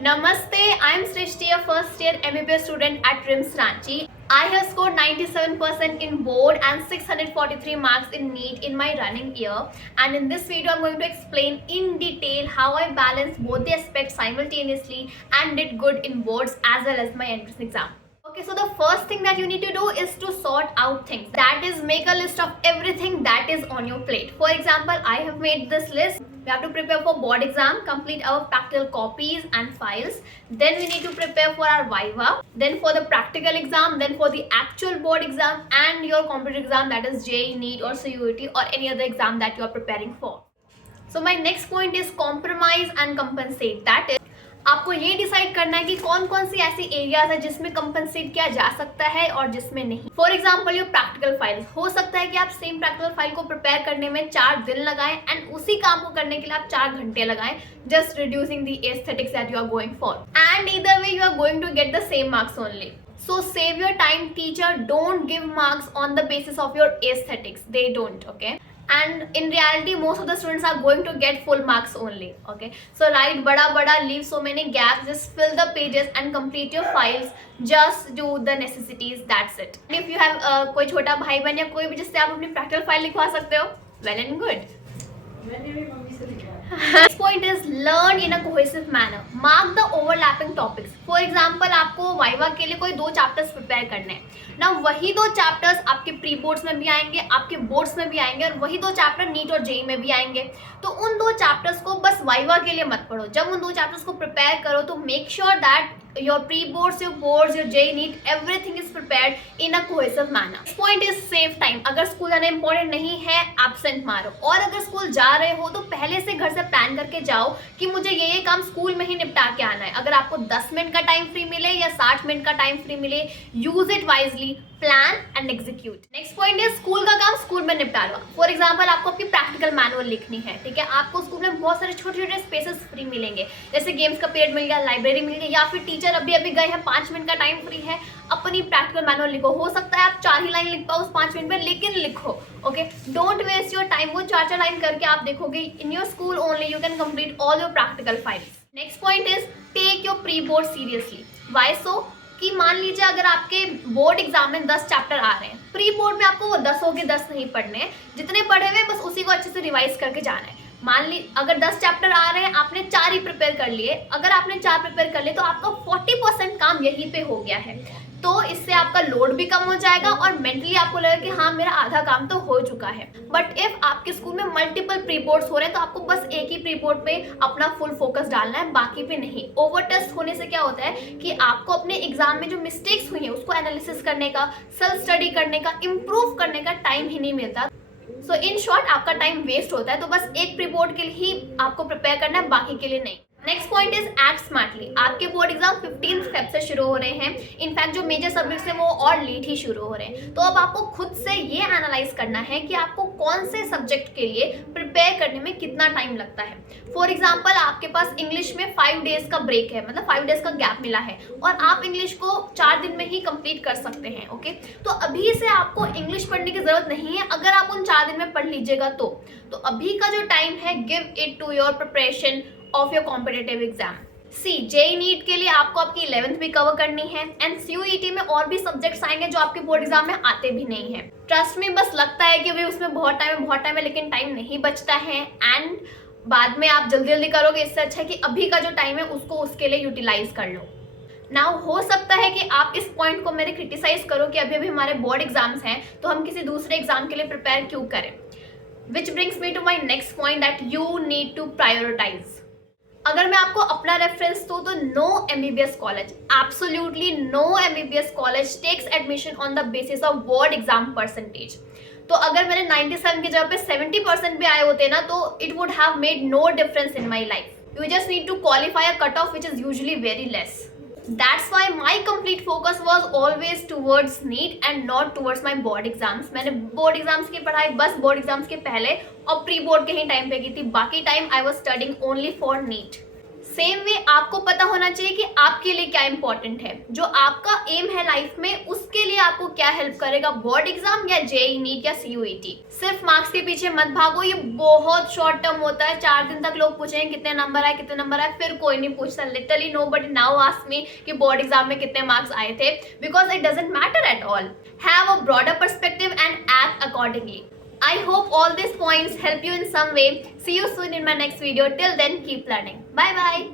Namaste, I am Srishti, a first year MBBS student at RIMS Ranchi. I have scored 97% in board and 643 marks in NEET in my running year. And in this video, I'm going to explain in detail how I balanced both the aspects simultaneously and did good in boards as well as my entrance exam. Okay, so the first thing that you need to do is to sort out things. That is, make a list of everything that is on your plate. For example, I have made this list. We have to prepare for board exam, complete our practical copies and files. Then we need to prepare for our Viva. Then for the practical exam, then for the actual board exam and your competitive exam, that is JEE, NEET or CUET or any other exam that you are preparing for. So my next point is compromise and compensate. That is, आपको ये decide करना है कि कौन कौन सी ऐसी areas है जिसमें कंपनसेट किया जा सकता है और जिसमें नहीं. For example your practical files. हो सकता है कि आप सेम प्रैक्टिकल फाइल को प्रिपेयर करने में 4 दिन लगाएं एंड उसी काम को करने के लिए आप 4 घंटे लगाएं, just reducing the aesthetics that you are going for. And either way you are going to get the same marks only. So save your time, teacher. Don't give marks on the basis of your aesthetics. They don't, okay? And in reality, most of the students are going to get full marks only, okay? So write bada, leave so many gaps, just fill the pages and complete your files. Just do the necessities, that's it. And if you have कोई छोटा भाई बहन या कोई भी जिससे आप अपनी practical file लिखवा सकते हो, well and good. Next point is learn in a cohesive manner. Mark the overlapping topics. For example, आपको वाइवा के लिए कोई 2 चैप्टर्स प्रिपेयर करने हैं ना, वही 2 चैप्टर्स आपके प्री बोर्ड्स में भी आएंगे, आपके बोर्ड्स में भी आएंगे और वही 2 चैप्टर नीट और जेई में भी आएंगे. तो उन 2 चैप्टर्स को बस वाइवा के लिए मत पढ़ो. जब उन 2 चैप्टर्स को प्रिपेयर करो तो make sure that your pre-boards, your boards, your JEE, NEET, everything is prepared in a cohesive manner. This point is save time. अगर स्कूल जाना इंपॉर्टेंट नहीं है, एब्सेंट मारो. और अगर स्कूल जा रहे हो तो पहले से घर से प्लान करके जाओ कि मुझे ये काम स्कूल में ही निपटा के आना है. अगर आपको 10 मिनट का टाइम फ्री मिले या 60 मिनट का टाइम फ्री मिले, use it wisely, plan and execute. Next point है स्कूल का काम स्कूल में निपटा लो. फॉर एग्जाम्पल, आपको अपनी प्रैक्टिकल मैनुअल लिखनी है, ठीक है. आपको स्कूल में बहुत सारे छोटे छोटे स्पेसेस फ्री मिलेंगे, जैसे गेम्स का पीरियड मिल गया, लाइब्रेरी मिल गई, या फिर टीचर अभी गए हैं, 5 मिनट का टाइम फ्री है, अपनी प्रैक्टिकल मैनुअल लिखो. हो सकता है आप 4 ही लाइन लिख पाओ उस 5 मिनट में, लेकिन लिखो. Okay, don't waste your time. वो 4 लाइन करके आप देखोगे in your school only you can complete all your practical files. Next point is take your pre board seriously. Why so? कि मान लीजिए अगर आपके बोर्ड एग्जाम में 10 चैप्टर आ रहे हैं, प्री बोर्ड में आपको वो 10 हो के 10 नहीं पढ़ने हैं, जितने पढ़े हुए बस उसी को अच्छे से रिवाइज करके जाना है. मान ली अगर 10 चैप्टर आ रहे हैं, आपने 4 ही प्रिपेयर कर लिए. अगर आपने 4 प्रिपेयर कर लिए तो आपका 40% काम यहीं पे हो गया है. तो इससे आपका लोड भी कम हो जाएगा और मेंटली आपको लगेगा कि हाँ, मेरा आधा काम तो हो चुका है. बट इफ आपके स्कूल में मल्टीपल प्री बोर्ड्स हो रहे हैं तो आपको बस एक ही प्री बोर्ड पे अपना फुल फोकस डालना है, बाकी पे नहीं. ओवर टेस्ट होने से क्या होता है कि आपको अपने एग्जाम में जो मिस्टेक्स हुई हैं उसको एनालिसिस करने का, सेल्फ स्टडी करने का, इम्प्रूव करने का टाइम ही नहीं मिलता. सो इन शॉर्ट आपका टाइम वेस्ट होता है. तो बस एक प्री बोर्ड के लिए ही आपको प्रिपेयर करना है, बाकी के लिए नहीं. Next point is act smartly. आपके बोर्ड एग्जाम 15 फेब से शुरू हो रहे हैं. इनफैक्ट जो मेजर सब्जेक्ट्स हैं वो और लेट ही शुरू हो रहे हैं. तो अब आपको खुद से ये एनालाइज करना है कि आपको कौन से सब्जेक्ट के लिए प्रिपेयर करने में कितना टाइम लगता है. फॉर एग्जाम्पल, आपके पास इंग्लिश में 5 डेज का ब्रेक है, मतलब 5 डेज का गैप मिला है और आप इंग्लिश को 4 दिन में ही कंप्लीट कर सकते हैं. ओके, तो अभी से आपको इंग्लिश पढ़ने की जरूरत नहीं है. अगर आप उन 4 दिन में पढ़ लीजिएगा तो अभी का जो टाइम है, give it to your preparation of your competitive exam. See JEE NEET के लिए आपको आपकी 11th भी कवर करनी है एंड सीयूईटी में और भी सब्जेक्ट्स आएंगे जो आपके बोर्ड एग्जाम में आते भी नहीं है. ट्रस्ट में, बस लगता है कि भाई उसमें बहुत टाइम है, लेकिन टाइम नहीं बचता है एंड बाद में आप जल्दी करोगे. इससे अच्छा है कि अभी का जो टाइम है उसको उसके लिए यूटिलाइज कर लो. नाउ हो सकता है कि आप इस पॉइंट को मेरे क्रिटिसाइज करो कि अभी हमारे बोर्ड एग्जाम्स हैं तो हम किसी दूसरे एग्जाम के लिए प्रिपेयर क्यों करें. Which brings me to my next point that you need to prioritise. अगर मैं आपको अपना रेफरेंस दूं तो no MBBS college, absolutely no MBBS college takes admission on the basis of board exam percentage. तो अगर मैंने 97 की जगह पे 70% भी आए होते ना तो it would have made no difference in my life. You just need to qualify a cut off which is usually very less. That's why my complete focus was always towards NEET and not towards my board exams. मैंने board exams की पढ़ाई बस board exams के पहले और pre board के ही time पे की थी. बाकी time I was studying only for NEET. Same way आपको पता होना होना चाहिए कि आपके लिए क्या इंपॉर्टेंट है, जो आपका एम है लाइफ में, उसके लिए आपको क्या हेल्प करेगा, बोर्ड एग्जाम या जेईई नीट या सीयूईटी। सिर्फ मार्क्स के पीछे मत भागो, ये बहुत शॉर्ट टर्म होता है। 4 दिन तक लोग पूछेंगे कितने नंबर आए, कितने नंबर आए, फिर कोई नहीं पूछता। Literally nobody now ask me कि बोर्ड एग्जाम में कितने मार्क्स आए थे, because it doesn't matter at all. Have a broader perspective and act accordingly. I hope all these points help you in some way. See you soon in my next video. Till then, keep learning. Bye bye.